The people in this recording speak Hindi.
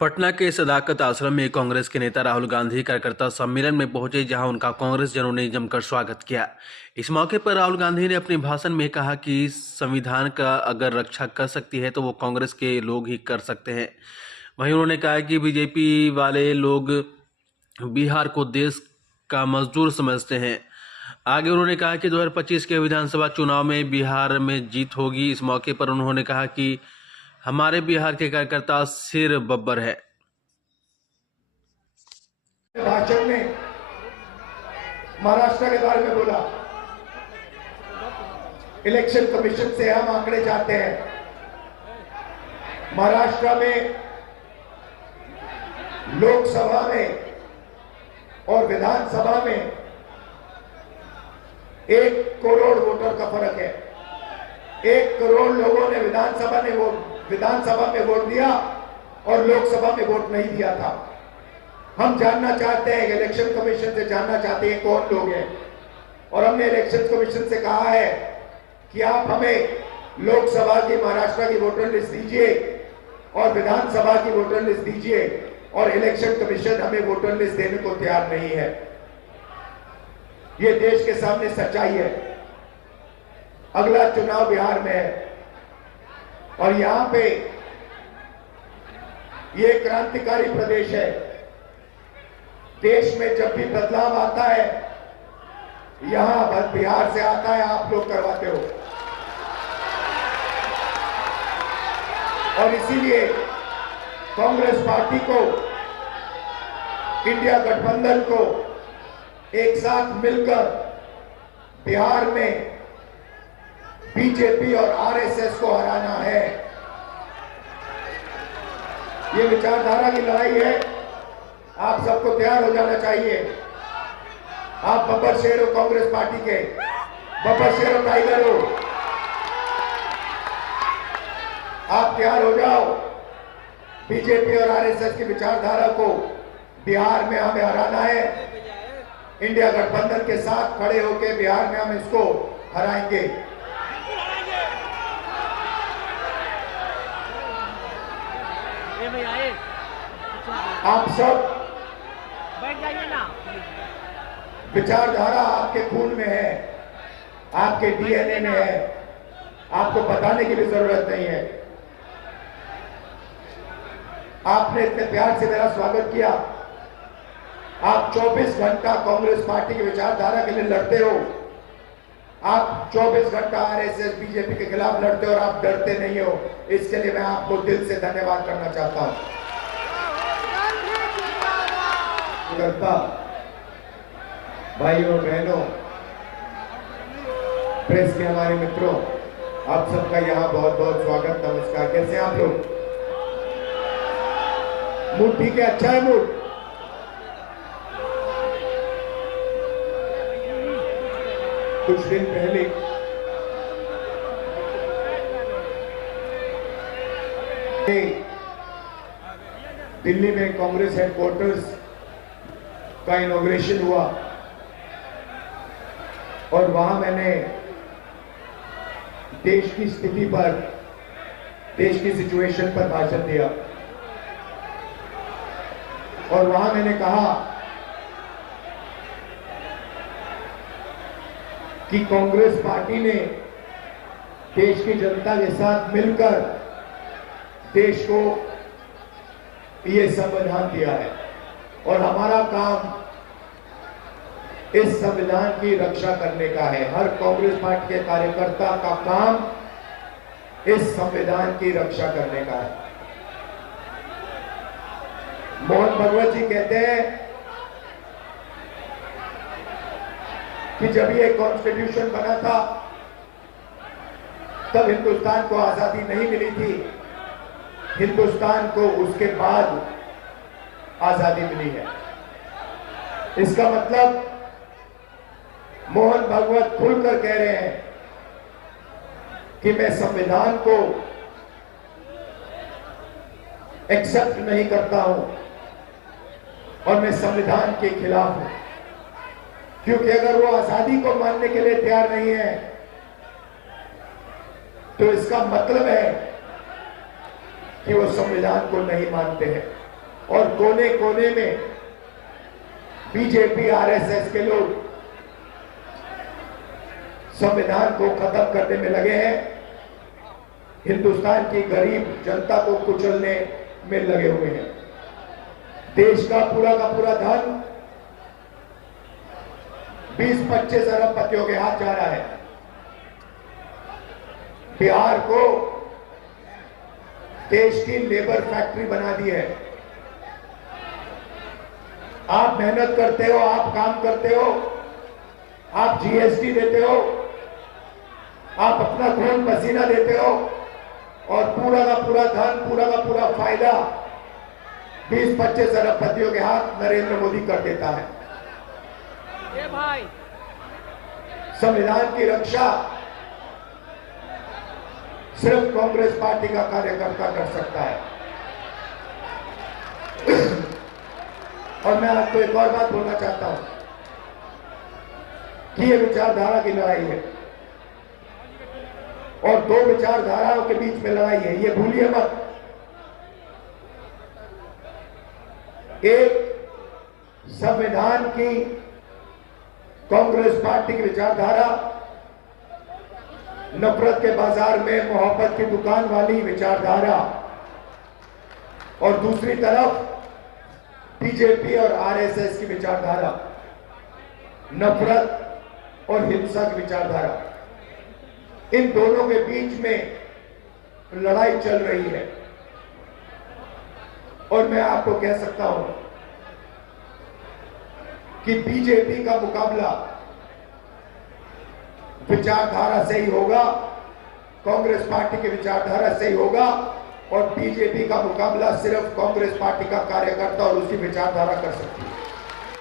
पटना के सदाकत आश्रम में कांग्रेस के नेता राहुल गांधी कार्यकर्ता सम्मेलन में पहुंचे, जहां उनका कांग्रेस जनों ने जमकर स्वागत किया। इस मौके पर राहुल गांधी ने अपने भाषण में कहा कि संविधान का अगर रक्षा कर सकती है तो वो कांग्रेस के लोग ही कर सकते हैं। वहीं उन्होंने कहा कि बीजेपी वाले लोग बिहार को देश का मजदूर समझते हैं। आगे उन्होंने कहा कि 2025 के विधानसभा चुनाव में बिहार में जीत होगी। इस मौके पर उन्होंने कहा कि हमारे बिहार के कार्यकर्ता सिर बब्बर है। भाषण में महाराष्ट्र के बारे में बोला, इलेक्शन कमीशन से हम आंकड़े चाहते हैं। महाराष्ट्र में लोकसभा में और विधानसभा में 1 करोड़ वोटर का फर्क है। 1 करोड़ लोगों ने विधानसभा में वोट दिया और लोकसभा में वोट नहीं दिया था। हम जानना चाहते हैं, इलेक्शन कमीशन से जानना चाहते हैं कौन लोग हैं, और हमने इलेक्शन कमीशन से कहा है कि आप हमें लोकसभा की महाराष्ट्र की वोटर लिस्ट दीजिए और विधानसभा की वोटर लिस्ट दीजिए, और इलेक्शन कमीशन हमें वोटर लिस्ट देने को तैयार नहीं है। ये देश के सामने सच्चाई है। अगला चुनाव बिहार में है और यहां पे ये क्रांतिकारी प्रदेश है। देश में जब भी बदलाव आता है, यहां बिहार से आता है, आप लोग करवाते हो। और इसीलिए कांग्रेस पार्टी को, इंडिया गठबंधन को एक साथ मिलकर बिहार में बीजेपी और आरएसएस को हराना है। ये विचारधारा की लड़ाई है। आप सबको तैयार हो जाना चाहिए। आप बब्बर शेर हो, कांग्रेस पार्टी के बब्बर शेर हो, टाइगर हो। आप तैयार हो जाओ। बीजेपी और आरएसएस की विचारधारा को बिहार में हमें हराना है। इंडिया गठबंधन के साथ खड़े होकर बिहार में हम इसको हराएंगे। आप सब विचारधारा आपके खून में है, आपके डीएनए में है। आपको बताने की भी जरूरत नहीं है। आपने इतने प्यार से मेरा स्वागत किया। आप 24 घंटा कांग्रेस पार्टी की विचारधारा के लिए लड़ते हो। आप 24 घंटा आरएसएस बीजेपी के खिलाफ लड़ते हो और आप डरते नहीं हो। इसके लिए मैं आपको दिल से धन्यवाद करना चाहता हूं। भाइयों बहनों, प्रेस के हमारे मित्रों, आप सबका यहाँ बहुत बहुत स्वागत, नमस्कार। कैसे हैं आप लोग? मूड ठीक है? अच्छा है मूड? कुछ दिन पहले दिल्ली में कांग्रेस हेडक्वार्टर्स का इनॉग्रेशन हुआ और वहां मैंने देश की स्थिति पर, देश की सिचुएशन पर भाषण दिया। और वहां मैंने कहा कि कांग्रेस पार्टी ने देश की जनता के साथ मिलकर देश को ये संविधान दिया है और हमारा काम इस संविधान की रक्षा करने का है। हर कांग्रेस पार्टी के कार्यकर्ता का काम इस संविधान की रक्षा करने का है। मोहन भागवत जी कहते हैं कि जब ये कॉन्स्टिट्यूशन बना था तब हिंदुस्तान को आजादी नहीं मिली थी। हिंदुस्तान को उसके बाद आजादी मिली है। इसका मतलब मोहन भागवत खुलकर कह रहे हैं कि मैं संविधान को एक्सेप्ट नहीं करता हूं और मैं संविधान के खिलाफ हूं, क्योंकि अगर वो आजादी को मानने के लिए तैयार नहीं है तो इसका मतलब है कि वो संविधान को नहीं मानते हैं। और कोने कोने में बीजेपी आरएसएस के लोग संविधान को खत्म करने में लगे हैं, हिंदुस्तान की गरीब जनता को कुचलने में लगे हुए हैं। देश का पूरा धन 20-25 अरबपतियों के हाथ जा रहा है। बिहार को देश की लेबर फैक्ट्री बना दी है। आप मेहनत करते हो, आप काम करते हो, आप जीएसटी देते हो, आप अपना खून पसीना देते हो और पूरा का पूरा धन, पूरा का पूरा फायदा 20-25 अरबपतियों के हाथ नरेंद्र मोदी कर देता है। भाई संविधान की रक्षा सिर्फ कांग्रेस पार्टी का कार्यकर्ता कर सकता है। और मैं आपको एक और बात बोलना चाहता हूं कि ये विचारधारा की लड़ाई है और दो विचारधाराओं के बीच में लड़ाई है, ये भूलिए मत। एक संविधान की कांग्रेस पार्टी की विचारधारा, नफरत के बाजार में मोहब्बत की दुकान वाली विचारधारा, और दूसरी तरफ बीजेपी और आरएसएस की विचारधारा, नफरत और हिंसा की विचारधारा। इन दोनों के बीच में लड़ाई चल रही है और मैं आपको कह सकता हूं कि बीजेपी का मुकाबला विचारधारा से ही होगा, कांग्रेस पार्टी की विचारधारा से ही होगा, और बीजेपी का मुकाबला सिर्फ कांग्रेस पार्टी का कार्यकर्ता और उसकी विचारधारा कर सकती है।